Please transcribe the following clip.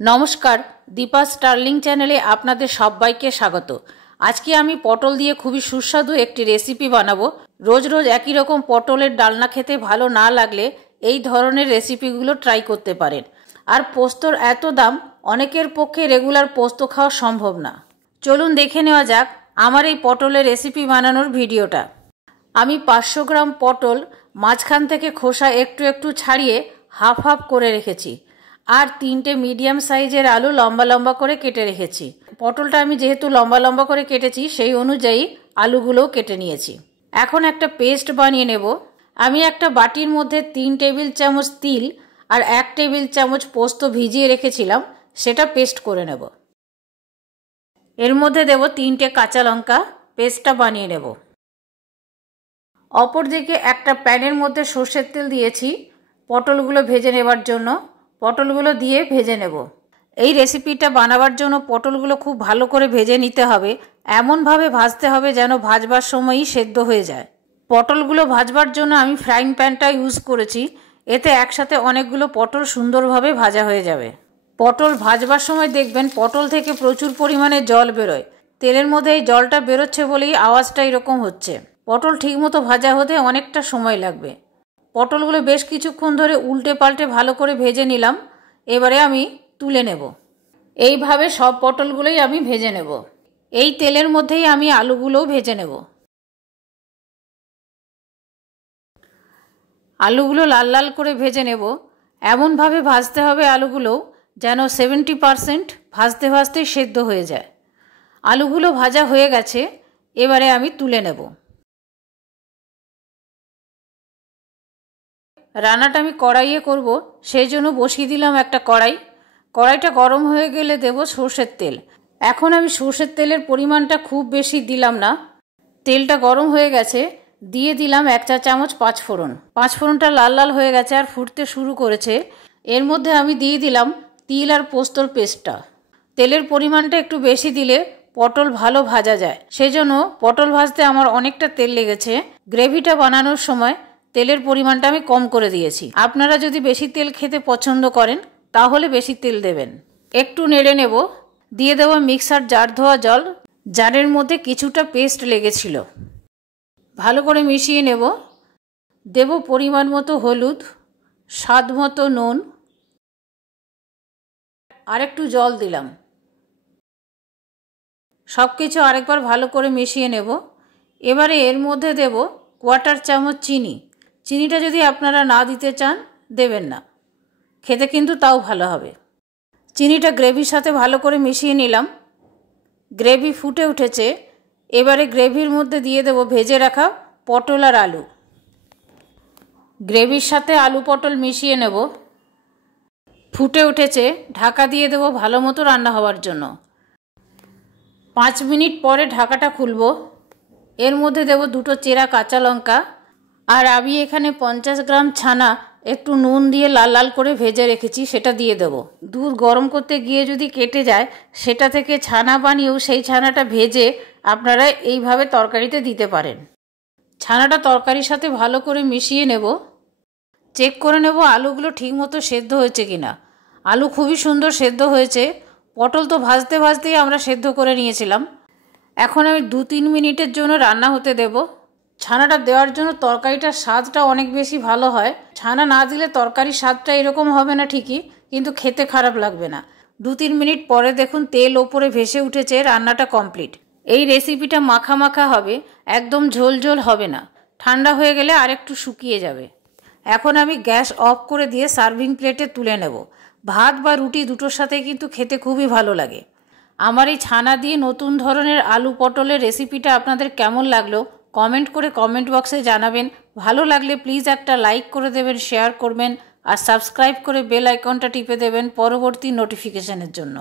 নমস্কার, দীপা স্টার্লিং চ্যানেলে আপনাদের সবাইকে স্বাগত। আজকে আমি পটল দিয়ে খুবই সুস্বাদু একটি রেসিপি বানাবো। রোজ রোজ একই রকম পটলের ডালনা খেতে ভালো না লাগলে এই ধরনের রেসিপিগুলো ট্রাই করতে পারেন। আর পোস্তর এত দাম, অনেকের পক্ষে রেগুলার পোস্ত খাওয়া সম্ভব না। চলুন দেখে নেওয়া যাক আমার এই পটলের রেসিপি বানানোর ভিডিওটা। আমি 500 গ্রাম পটল মাঝখান থেকে খোসা একটু একটু ছাড়িয়ে হাফ হাফ করে রেখেছি। আর 3টে মিডিয়াম সাইজের আলু লম্বা লম্বা করে কেটে রেখেছি। পটলটা আমি যেহেতু লম্বা লম্বা করে কেটেছি সেই অনুযায়ী আলুগুলোও কেটে নিয়েছি। এখন একটা পেস্ট বানিয়ে নেব। আমি একটা বাটির মধ্যে 3 টেবিল চামচ তিল আর 1 টেবিল চামচ পোস্ত ভিজিয়ে রেখেছিলাম, সেটা পেস্ট করে নেব। এর মধ্যে দেব 3টে কাঁচা লঙ্কা, পেস্টটা বানিয়ে নেব। অপরদিকে একটা প্যানের মধ্যে সর্ষের তেল দিয়েছি পটলগুলো ভেজে নেবার জন্য। পটলগুলো দিয়ে ভেজে নেব। এই রেসিপিটা বানাবার জন্য পটলগুলো খুব ভালো করে ভেজে নিতে হবে। এমনভাবে ভাজতে হবে যেন ভাজবার সময়ই সেদ্ধ হয়ে যায়। পটলগুলো ভাজবার জন্য আমি ফ্রাইং প্যানটা ইউজ করেছি, এতে একসাথে অনেকগুলো পটল সুন্দরভাবে ভাজা হয়ে যাবে। পটল ভাজবার সময় দেখবেন পটল থেকে প্রচুর পরিমাণে জল বেরোয়। তেলের মধ্যে এই জলটা বেরোচ্ছে বলেই আওয়াজটা এরকম হচ্ছে। পটল ঠিকমতো ভাজা হতে অনেকটা সময় লাগবে। পটলগুলো বেশ কিছুক্ষণ ধরে উল্টে পাল্টে ভালো করে ভেজে নিলাম। এবারে আমি তুলে নেব। এইভাবে সব পটলগুলোই আমি ভেজে নেব। এই তেলের মধ্যেই আমি আলুগুলোও ভেজে নেব। আলুগুলো লাল লাল করে ভেজে নেব। এমনভাবে ভাজতে হবে আলুগুলো যেন 70% ভাজতে ভাজতেই সেদ্ধ হয়ে যায়। আলুগুলো ভাজা হয়ে গেছে, এবারে আমি তুলে নেব। রান্নাটা আমি কড়াইয়ে করব, সেই জন্য বসিয়ে দিলাম একটা কড়াই। কড়াইটা গরম হয়ে গেলে দেব সর্ষের তেল। এখন আমি সর্ষের তেলের পরিমাণটা খুব বেশি দিলাম না। তেলটা গরম হয়ে গেছে, দিয়ে দিলাম 1 চা চামচ পাঁচফোড়ন। পাঁচফোড়নটা লাল লাল হয়ে গেছে আর ফুটতে শুরু করেছে। এর মধ্যে আমি দিয়ে দিলাম তিল আর পোস্তর পেস্টটা। তেলের পরিমাণটা একটু বেশি দিলে পটল ভালো ভাজা যায়, সেই জন্য পটল ভাজতে আমার অনেকটা তেল লেগেছে। গ্রেভিটা বানানোর সময় তেলের পরিমাণটা আমি কম করে দিয়েছি। আপনারা যদি বেশি তেল খেতে পছন্দ করেন তাহলে বেশি তেল দেবেন। একটু নেড়ে নেব। দিয়ে দেবো মিক্সার জার ধোয়া জল, জারের মধ্যে কিছুটা পেস্ট লেগেছিল। ভালো করে মিশিয়ে নেব। দেব পরিমাণ মতো হলুদ, স্বাদ মতো নুন, আর একটু জল দিলাম। সব কিছু আরেকবার ভালো করে মিশিয়ে নেব। এবারে এর মধ্যে দেব 1/4 চামচ চিনি। চিনিটা যদি আপনারা না দিতে চান দেবেন না, খেতে কিন্তু তাও ভালো হবে। চিনিটা গ্রেভির সাথে ভালো করে মিশিয়ে নিলাম। গ্রেভি ফুটে উঠেছে, এবারে গ্রেভির মধ্যে দিয়ে দেব ভেজে রাখা পটল আর আলু। গ্রেভির সাথে আলু পটল মিশিয়ে নেব। ফুটে উঠেছে, ঢাকা দিয়ে দেব ভালো মতো রান্না হওয়ার জন্য। 5 মিনিট পরে ঢাকাটা খুলব। এর মধ্যে দেব 2টো চেরা কাঁচা লঙ্কা, আর আমি এখানে 50 গ্রাম ছানা একটু নুন দিয়ে লাল লাল করে ভেজে রেখেছি, সেটা দিয়ে দেব। দুধ গরম করতে গিয়ে যদি কেটে যায়, সেটা থেকে ছানা বানিয়েও সেই ছানাটা ভেজে আপনারা এইভাবে তরকারিতে দিতে পারেন। ছানাটা তরকারির সাথে ভালো করে মিশিয়ে নেব। চেক করে নেব আলুগুলো ঠিকমতো সেদ্ধ হয়েছে কিনা। আলু খুবই সুন্দর সেদ্ধ হয়েছে। পটল তো ভাজতে ভাজতেই আমরা সেদ্ধ করে নিয়েছিলাম। এখন আমি 2-3 মিনিটের জন্য রান্না হতে দেব। ছানাটা দেওয়ার জন্য তরকারিটার স্বাদটা অনেক বেশি ভালো হয়। ছানা না দিলে তরকারির স্বাদটা এরকম হবে না ঠিকই, কিন্তু খেতে খারাপ লাগবে না। 2-3 মিনিট পরে দেখুন তেল ওপরে ভেসে উঠেছে, রান্নাটা কমপ্লিট। এই রেসিপিটা মাখা মাখা হবে, একদম ঝোল ঝোল হবে না। ঠান্ডা হয়ে গেলে আরেকটু শুকিয়ে যাবে। এখন আমি গ্যাস অফ করে দিয়ে সার্ভিং প্লেটে তুলে নেব। ভাত বা রুটি দুটোর সাথে কিন্তু খেতে খুবই ভালো লাগে। আমার এই ছানা দিয়ে নতুন ধরনের আলু পটলের রেসিপিটা আপনাদের কেমন লাগলো কমেন্ট করে কমেন্ট বক্সে জানাবেন। ভালো লাগলে প্লিজ একটা লাইক করে দেবেন, শেয়ার করবেন আর সাবস্ক্রাইব করে বেল আইকনটা টিপে দেবেন পরবর্তী নোটিফিকেশনের জন্য।